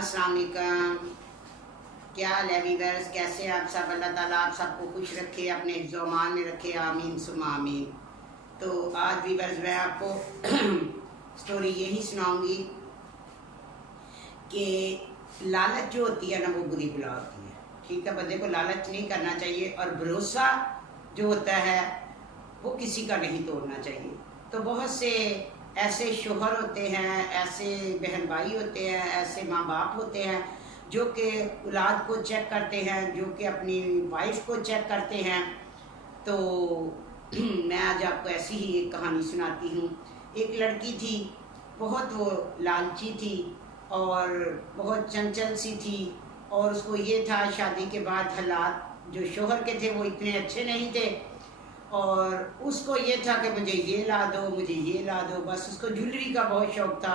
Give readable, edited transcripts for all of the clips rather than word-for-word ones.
अस्सलाम वालेकुम। क्या हाल है वीवर्स, कैसे हैं आप सब? अल्लाह ताला आप सबको खुश रखे, अपने हिफ्ज़-ओ-अमान में रखे, आमीन सुम्मा आमीन। तो आज वीवर्स मैं आपको स्टोरी यही सुनाऊंगी कि लालच जो होती है ना वो बुरी बला होती है। ठीक है, बंदे को लालच नहीं करना चाहिए और भरोसा जो होता है वो किसी का नहीं तोड़ना चाहिए। तो बहुत से ऐसे शोहर होते हैं, ऐसे बहन भाई होते हैं, ऐसे माँ बाप होते हैं जो कि औलाद को चेक करते हैं, जो कि अपनी वाइफ को चेक करते हैं। तो मैं आज आपको ऐसी ही एक कहानी सुनाती हूँ। एक लड़की थी, बहुत वो लालची थी और बहुत चंचल सी थी, और उसको ये था शादी के बाद हालात जो शोहर के थे वो इतने अच्छे नहीं थे, और उसको ये था कि मुझे ये ला दो, मुझे ये ला दो। बस उसको ज्वेलरी का बहुत शौक़ था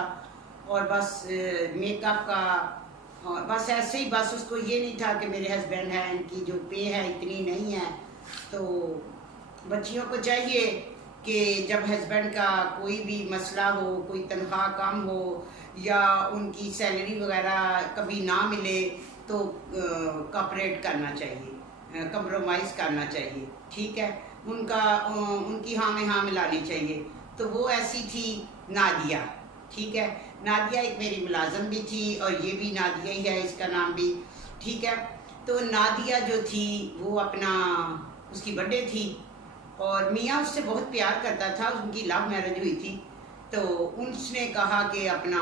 और बस मेकअप का, और बस ऐसे ही। बस उसको ये नहीं था कि मेरे हस्बैंड हैं, इनकी जो पे है इतनी नहीं है। तो बच्चियों को चाहिए कि जब हस्बैंड का कोई भी मसला हो, कोई तनख्वाह कम हो या उनकी सैलरी वगैरह कभी ना मिले तो कॉपरेट करना चाहिए, कंप्रोमाइज़ करना चाहिए। ठीक है, उनकी हाँ में हाँ मिलानी चाहिए। तो वो ऐसी थी नादिया। ठीक है, नादिया एक मेरी मुलाजम भी थी और ये भी नादिया ही है इसका नाम भी। ठीक है, तो नादिया जो थी वो अपना, उसकी बर्थडे थी और मियाँ उससे बहुत प्यार करता था, उनकी लव मैरिज हुई थी। तो उसने कहा कि अपना,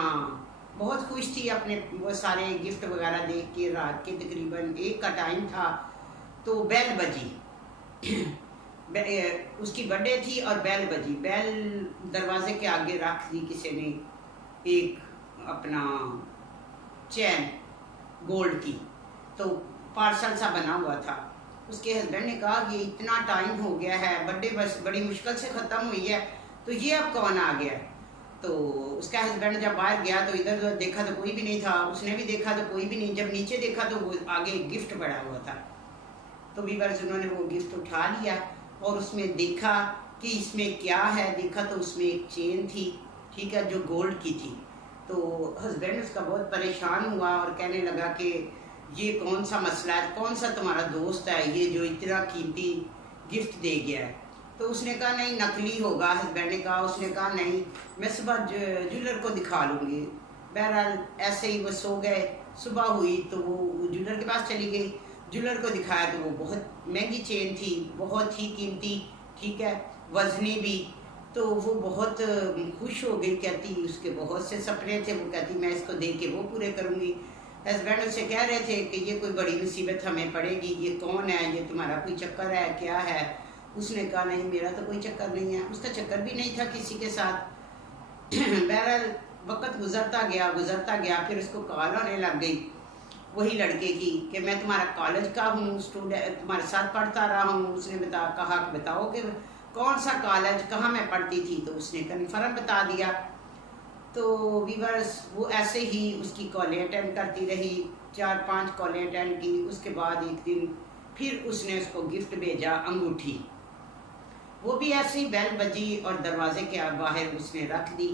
बहुत खुश थी अपने वो सारे गिफ्ट वगैरह देख के। रात के तकरीबन 1 का टाइम था तो बेल बजी उसकी बर्थडे थी और बेल बजी। बेल दरवाजे के आगे रख दी किसी ने, एक अपना चैन गोल्ड की, तो पार्सल सा बना हुआ था। उसके हस्बैंड ने कहा कि इतना टाइम हो गया है, बर्थडे बस बड़ी मुश्किल से ख़त्म हुई है, तो ये अब कौन आ गया? तो उसका हस्बैंड जब बाहर गया तो इधर उधर देखा तो कोई भी नहीं था, उसने भी देखा तो कोई भी नहीं। जब नीचे देखा तो वो आगे गिफ्ट पड़ा हुआ था। तो वीवर्स उन्होंने वो गिफ्ट उठा लिया और उसमें देखा कि इसमें क्या है। देखा तो उसमें एक चेन थी, ठीक है, जो गोल्ड की थी। तो हस्बैंड उसका बहुत परेशान हुआ और कहने लगा कि ये कौन सा मसला है, कौन सा तुम्हारा दोस्त है ये जो इतना कीमती गिफ्ट दे गया है? तो उसने कहा नहीं, नकली होगा। हस्बैंड ने कहा, उसने कहा नहीं, मैं सुबह ज्वेलर को दिखा लूँगी। बहरहाल ऐसे ही वो सो गए। सुबह हुई तो वो ज्वेलर के पास चली गई, ज्वेलर को दिखाया तो वो बहुत महंगी चेन थी, बहुत ही कीमती, ठीक है, वजनी भी। तो वो बहुत खुश हो गई, कहती उसके बहुत से सपने थे, वो कहती मैं इसको दे के वो पूरे करूँगी। हस्बैंड उससे कह रहे थे कि ये कोई बड़ी मुसीबत हमें पड़ेगी, ये कौन है, ये तुम्हारा कोई चक्कर है, क्या है? उसने कहा नहीं, मेरा तो कोई चक्कर नहीं है। उसका चक्कर भी नहीं था किसी के साथ। बहरहाल वक्त गुजरता गया। फिर उसको कॉल आने लग गई वही लड़के की कि मैं तुम्हारा कॉलेज का हूँ स्टूडेंट, तुम्हारे साथ पढ़ता रहा हूँ। उसने कहा कि बताओ कि कौन सा कॉलेज, कहाँ मैं पढ़ती थी? तो उसने कन्फर्म बता दिया। तो वीवर्स वो ऐसे ही उसकी कॉलें अटेंड करती रही, 4-5 कॉलें अटेंड की। उसके बाद एक दिन फिर उसने उसको गिफ्ट भेजा, अंगूठी। वो भी ऐसे ही बेल बजी और दरवाजे के बाहर उसने रख दी।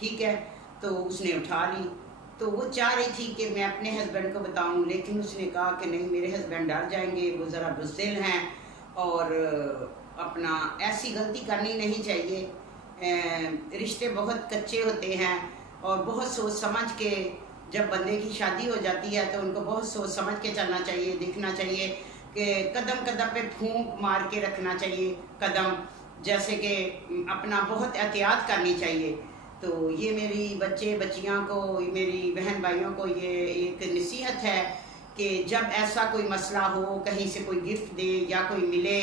ठीक है, तो उसने उठा ली। तो वो चाह रही थी कि मैं अपने हस्बैंड को बताऊं, लेकिन उसने कहा कि नहीं, मेरे हस्बैंड डर जाएंगे, वो ज़रा बुज़दिल हैं और अपना ऐसी गलती करनी नहीं चाहिए। रिश्ते बहुत कच्चे होते हैं और बहुत सोच समझ के जब बंदे की शादी हो जाती है तो उनको बहुत सोच समझ के चलना चाहिए, देखना चाहिए कि कदम कदम पे फूंक मार के रखना चाहिए कदम, जैसे कि अपना बहुत एहतियात करनी चाहिए। तो ये मेरी बच्चियाँ को, मेरी बहन भाइयों को ये एक नसीहत है कि जब ऐसा कोई मसला हो, कहीं से कोई गिफ्ट दे या कोई मिले,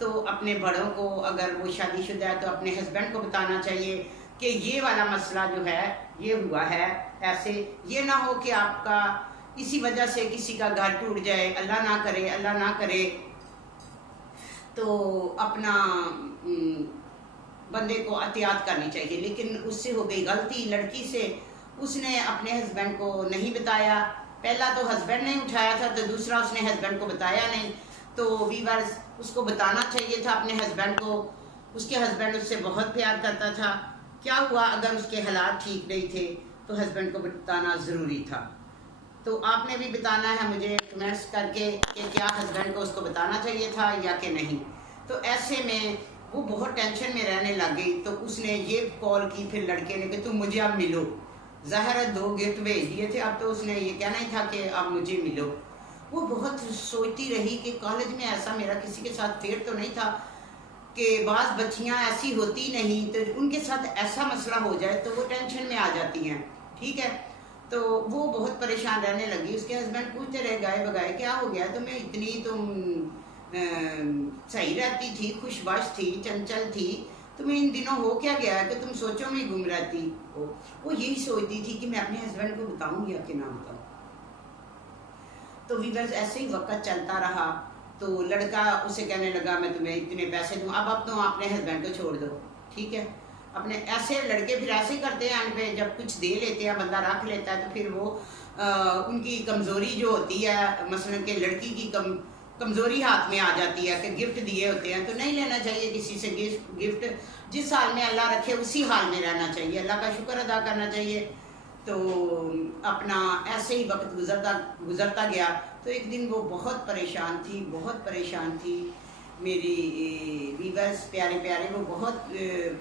तो अपने बड़ों को, अगर वो शादीशुदा है तो अपने हस्बैंड को बताना चाहिए कि ये वाला मसला जो है ये हुआ है। ऐसे ये ना हो कि आपका इसी वजह से किसी का घर टूट जाए, अल्लाह ना करे, अल्लाह ना करे। तो अपना बंदे को एहतियात करनी चाहिए। लेकिन उससे हो गई गलती लड़की से, उसने अपने हस्बैंड को नहीं बताया। पहला तो हस्बैंड ने उठाया था, तो दूसरा उसने हस्बैंड को बताया नहीं। तो वीवर्स उसको बताना चाहिए था अपने हस्बैंड को। उसके हस्बैंड उससे बहुत प्यार करता था। क्या हुआ, अगर उसके हालात ठीक नहीं थे तो हस्बैंड को बताना ज़रूरी था। तो आपने भी बताना है मुझे कमेंट्स करके कि क्या हस्बैंड को उसको बताना चाहिए था या कि नहीं। तो ऐसे में वो बहुत टेंशन में रहने लग गई। तो उसने ये कॉल की फिर लड़के ने कि तुम मुझे अब मिलो। ज़ाहिर है 2 गिफ्ट भेज दिए थे, अब तो उसने ये कहना ही था कि अब मुझे मिलो। वो बहुत सोचती रही कि कॉलेज में ऐसा मेरा किसी के साथ फेयर तो नहीं था कि बाज़ बच्चियां ऐसी होती नहीं तो उनके साथ ऐसा मसला हो जाए तो वो टेंशन में आ जाती हैं, ठीक है। तो वो बहुत परेशान रहने लगी। उसके हस्बैंड पूछते रहे गाए बगाए क्या हो गया तुम्हें, इतनी तुम सही रहती थी, खुशबाश थी, चंचल थी, तुम्हें इन दिनों हो क्या गया कि तुम सोचों में घूम रहती हो। वो यही सोचती थी कि मैं अपने हस्बैंड को बताऊं या कि ना बताऊं। तो वीवर्स ऐसे ही वक्त चलता रहा। तो लड़का उसे कहने लगा मैं तुम्हें इतने पैसे दूं, अब तो अपने हस्बैंड को छोड़ दो, ठीक है। अपने ऐसे लड़के फिर ऐसे ही करते हैं, पे जब कुछ दे लेते हैं बंदा रख लेता है तो फिर वो उनकी कमज़ोरी जो होती है, मसलन के लड़की की कमज़ोरी हाथ में आ जाती है कि गिफ्ट दिए होते हैं तो नहीं लेना चाहिए किसी से गिफ्ट। जिस हाल में अल्लाह रखे उसी हाल में रहना चाहिए, अल्लाह का शुक्र अदा करना चाहिए। तो अपना ऐसे ही वक्त गुजरता गया। तो एक दिन वो बहुत परेशान थी, बहुत परेशान थी। मेरी वीवर्स प्यारे प्यारे वो बहुत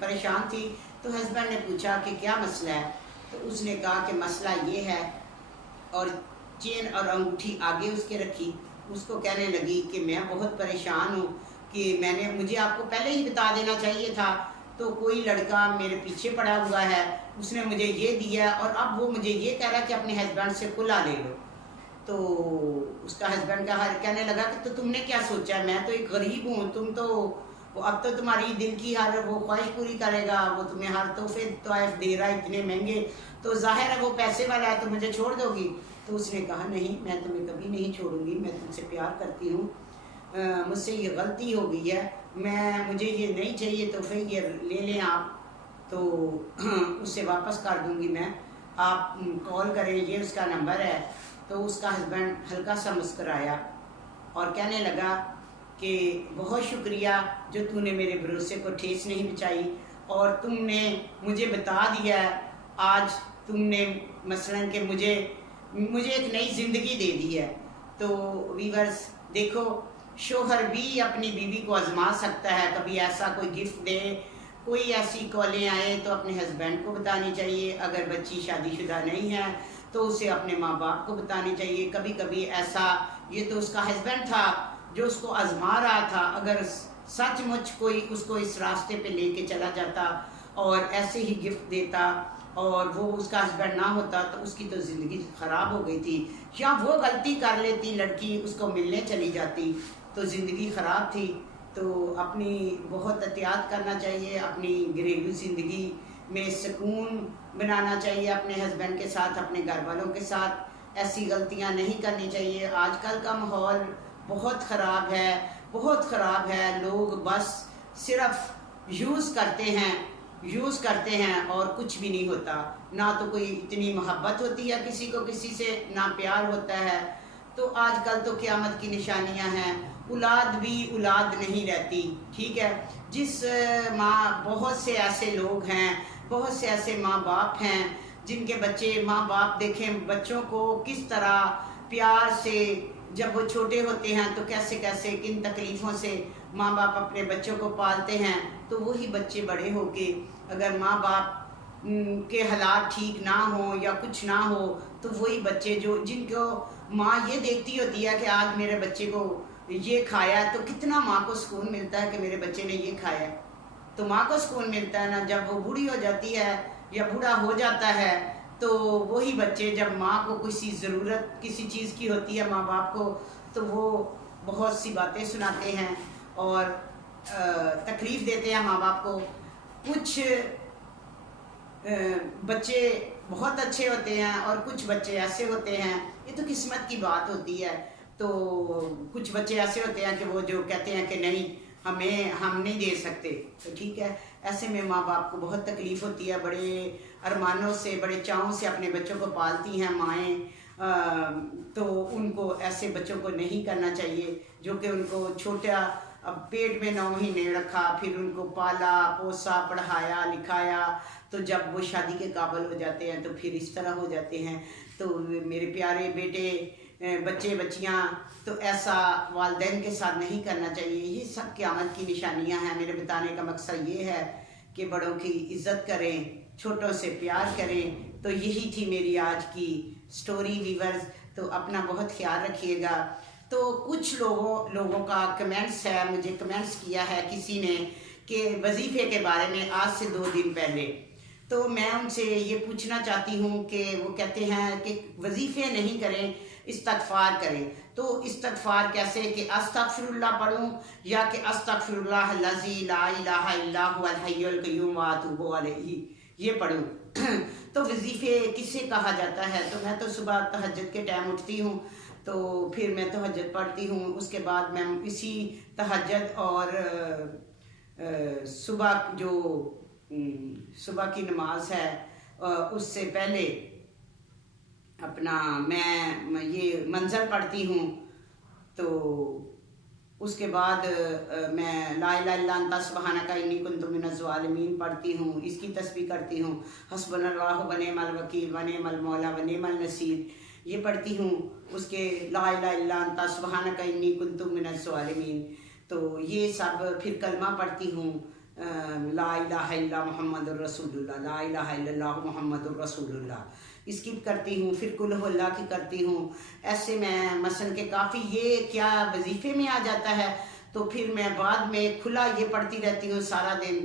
परेशान थी। तो हस्बैंड ने पूछा कि क्या मसला है। तो उसने कहा कि मसला ये है, और चेन और अंगूठी आगे उसके रखी। उसको कहने लगी कि मैं बहुत परेशान हूँ कि मुझे आपको पहले ही बता देना चाहिए था। तो कोई लड़का मेरे पीछे पड़ा हुआ है, उसने मुझे ये दिया और अब वो मुझे ये कह रहा है कि अपने हस्बैंड से खुला ले लो। तो उसका हस्बैंड कहने लगा कि तो तुमने क्या सोचा, मैं तो एक गरीब हूँ, तुम तो अब तो तुम्हारी दिल की हर वो ख्वाहिश पूरी करेगा, वो तुम्हें हर तोहफे तोहफ दे रहा है इतने महंगे, तो जाहिर है वो पैसे वाला है, तो मुझे छोड़ दोगी। तो उसने कहा नहीं, मैं तुम्हें कभी नहीं छोड़ूंगी, मैं तुमसे प्यार करती हूँ, मुझसे ये गलती हो गई है, मुझे ये नहीं चाहिए तो फिर ये ले लें आप, तो उससे वापस कर दूंगी मैं, आप कॉल करें, ये उसका नंबर है। तो उसका हस्बैंड हल्का सा मुस्कुराया और कहने लगा कि बहुत शुक्रिया जो तूने मेरे भरोसे को ठेस नहीं पहुंचाई और तुमने मुझे बता दिया, आज तुमने मसलन के मुझे एक नई ज़िंदगी दे दी है। तो वीवर्स देखो, शोहर भी अपनी बीवी को आजमा सकता है, कभी ऐसा कोई गिफ्ट दे, कोई ऐसी कॉलें आए तो अपने हस्बैंड को बतानी चाहिए, अगर बच्ची शादीशुदा नहीं है तो उसे अपने माँ बाप को बतानी चाहिए। कभी कभी ऐसा, ये तो उसका हस्बैंड था जो उसको आजमा रहा था, अगर सचमुच कोई उसको इस रास्ते पे लेके चला जाता और ऐसे ही गिफ्ट देता और वो उसका हस्बैंड ना होता तो उसकी तो ज़िंदगी ख़राब हो गई थी, या वो गलती कर लेती लड़की, उसको मिलने चली जाती तो ज़िंदगी ख़राब थी। तो अपनी बहुत एहतियात करना चाहिए, अपनी घरेलू ज़िंदगी में सुकून बनाना चाहिए अपने हस्बैंड के साथ, अपने घर वालों के साथ। ऐसी गलतियां नहीं करनी चाहिए। आजकल का माहौल बहुत ख़राब है, बहुत ख़राब है। लोग बस सिर्फ यूज़ करते हैं और कुछ भी नहीं होता, ना तो कोई इतनी मोहब्बत होती है किसी को किसी से, ना प्यार होता है। तो आजकल तो क़यामत की निशानियां हैं, औलाद भी औलाद नहीं रहती, ठीक है। जिस बहुत से ऐसे लोग हैं, बहुत से ऐसे माँ बाप हैं जिनके बच्चे, माँ बाप देखें बच्चों को किस तरह प्यार से, जब वो छोटे होते हैं तो कैसे कैसे किन तकलीफ़ों से माँ बाप अपने बच्चों को पालते हैं। तो वही बच्चे बड़े होके अगर माँ बाप के हालात ठीक ना हो या कुछ ना हो तो वही बच्चे जिनको माँ ये देखती होती है कि आज मेरे बच्चे को ये खाया, तो कितना माँ को सुकून मिलता है कि मेरे बच्चे ने ये खाया। तो माँ को सुकून मिलता है ना। जब वो बूढ़ी हो जाती है या बूढ़ा हो जाता है तो वही बच्चे जब माँ को किसी ज़रूरत किसी चीज़ की होती है माँ बाप को, तो वो बहुत सी बातें सुनाते हैं और तकलीफ़ देते हैं माँ बाप को। कुछ बच्चे बहुत अच्छे होते हैं और कुछ बच्चे ऐसे होते हैं, ये तो किस्मत की बात होती है। तो कुछ बच्चे ऐसे होते हैं कि वो जो कहते हैं कि नहीं, हम नहीं दे सकते, तो ठीक है। ऐसे में माँ बाप को बहुत तकलीफ़ होती है, बड़े अरमानों से, बड़े चावों से अपने बच्चों को पालती हैं माएँ। तो उनको ऐसे बच्चों को नहीं करना चाहिए जो कि उनको छोटा पेट में 9 महीने रखा, फिर उनको पाला पोसा पढ़ाया लिखाया, तो जब वो शादी के काबिल हो जाते हैं तो फिर इस तरह हो जाते हैं। तो मेरे प्यारे बेटे, बच्चे बच्चियाँ, तो ऐसा वालिदैन के साथ नहीं करना चाहिए। ये सब क़यामत की निशानियाँ हैं। मेरे बताने का मकसद ये है कि बड़ों की इज़्ज़त करें, छोटों से प्यार करें। तो यही थी मेरी आज की स्टोरी व्यूअर्स। तो अपना बहुत ख्याल रखिएगा। तो कुछ लोगों का कमेंट्स है, मुझे कमेंट्स किया है किसी ने कि वजीफ़े के बारे में आज से 2 दिन पहले। तो मैं उनसे ये पूछना चाहती हूँ कि वो कहते हैं कि वजीफ़े नहीं करें, इस्तग़फ़ार करें। तो इस्तग़फ़ार कैसे, कि अस्तग़फ़िरुल्लाह पढ़ूँ या कि अस्तग़फ़िरुल्लाह लज़ी ला इलाहा इल्ला हुवल हय्युल क़य्यूम व अतूबु अलैहि, ये पढ़ूँ। तो वजीफ़े किसे कहा जाता है? तो मैं तो सुबह तहज्जुद के टाइम उठती हूँ, तो फिर मैं तहज्जुद पढ़ती हूँ। उसके बाद मैं इसी तहज्जुद और सुबह की नमाज है, उससे पहले अपना मैं ये मंज़र पढ़ती हूँ। तो उसके बाद मैं ला इलाहा इल्ला अंता सुब्हानका इन्नी कुन्तु मिनज़ ज़ालिमीन पढ़ती हूँ, इसकी तस्बीह करती हूँ। हस्बुनल्लाहु व निअमल वकील व निअमल मौला व निअमल नसीर, ये पढ़ती हूँ। उसके ला इलाहा इल्ला अंता सुब्हानका इन्नी कुन्तु मिनज़ ज़ालिमीन, तो ये सब। फिर कलमा पढ़ती हूँ, ला इलाहा इल्ला मुहम्मदुर रसूलुल्लाह, ला इलाहा इल्लल्लाहु मुहम्मदुर रसूलुल्लाह, इसकी करती हूँ। फिर कुल हुवल्लाह की करती हूँ। ऐसे मैं मसन के काफ़ी, ये क्या वजीफ़े में आ जाता है। तो फिर मैं बाद में खुला ये पढ़ती रहती हूँ सारा दिन,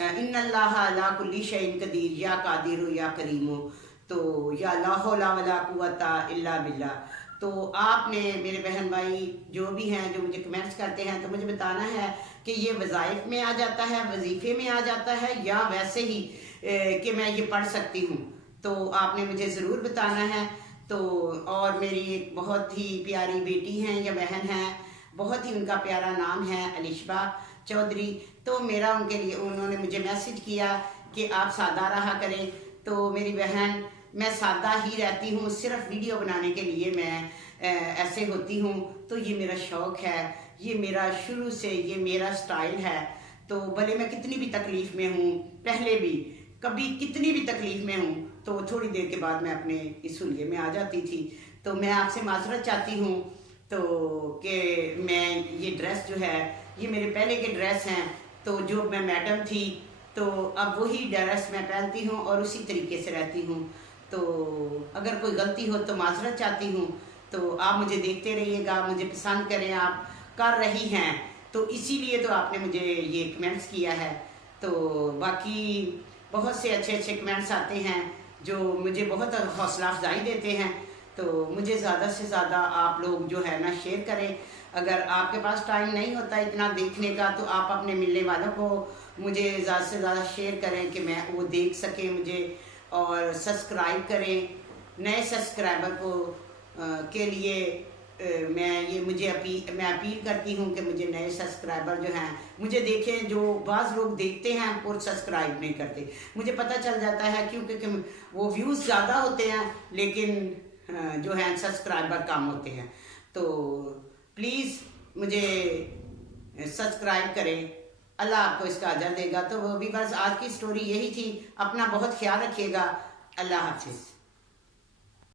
इन्नल्लाहा अला कुल्ली शैइन कदीर, या कादिर या करीमो, तो या ला हौला वला कुव्वता इल्ला बिल्लाह। तो आपने मेरे बहन भाई जो भी हैं, जो मुझे कमेंट्स करते हैं, तो मुझे बताना है कि ये वज़ाइफ में आ जाता है, वजीफ़े में आ जाता है, या वैसे ही कि मैं ये पढ़ सकती हूँ। तो आपने मुझे ज़रूर बताना है। तो और मेरी एक बहुत ही प्यारी बेटी हैं या बहन है, बहुत ही उनका प्यारा नाम है अलिशबा चौधरी। तो मेरा उनके लिए, उन्होंने मुझे मैसेज किया कि आप सादा रहा करें। तो मेरी बहन, मैं सादा ही रहती हूँ, सिर्फ वीडियो बनाने के लिए मैं ऐसे होती हूँ। तो ये मेरा शौक़ है, ये मेरा शुरू से ये मेरा स्टाइल है। तो भले मैं कितनी भी तकलीफ़ में हूँ, पहले भी कभी कितनी भी तकलीफ़ में हूँ, तो थोड़ी देर के बाद मैं अपने इस हुलिये में आ जाती थी। तो मैं आपसे माज़रत चाहती हूँ तो कि मैं ये ड्रेस जो है, ये मेरे पहले के ड्रेस हैं। तो जो मैं मैडम थी, तो अब वही ड्रेस मैं पहनती हूँ और उसी तरीके से रहती हूँ। तो अगर कोई गलती हो तो माज़रत चाहती हूँ। तो आप मुझे देखते रहिएगा, मुझे पसंद करें, आप कर रही हैं, तो इसीलिए तो आपने मुझे ये कमेंट्स किया है। तो बाकी बहुत से अच्छे अच्छे कमेंट्स आते हैं जो मुझे बहुत हौसला अफजाई देते हैं। तो मुझे ज़्यादा से ज़्यादा आप लोग जो है ना शेयर करें। अगर आपके पास टाइम नहीं होता इतना देखने का, तो आप अपने मिलने वालों को मुझे ज़्यादा से ज़्यादा शेयर करें कि मैं वो देख सकें मुझे, और सब्सक्राइब करें। नए सब्सक्राइबर को के लिए मैं अपील करती हूँ कि मुझे नए सब्सक्राइबर जो हैं मुझे देखें। जो बाज़ लोग देखते हैं और सब्सक्राइब नहीं करते, मुझे पता चल जाता है, क्योंकि वो व्यूज़ ज़्यादा होते हैं लेकिन जो है सब्सक्राइबर कम होते हैं। तो प्लीज़ मुझे सब्सक्राइब करें, अल्लाह आपको इसका अजर देगा। तो वो भी बस आज की स्टोरी यही थी। अपना बहुत ख्याल रखिएगा। अल्लाह हाफिज़।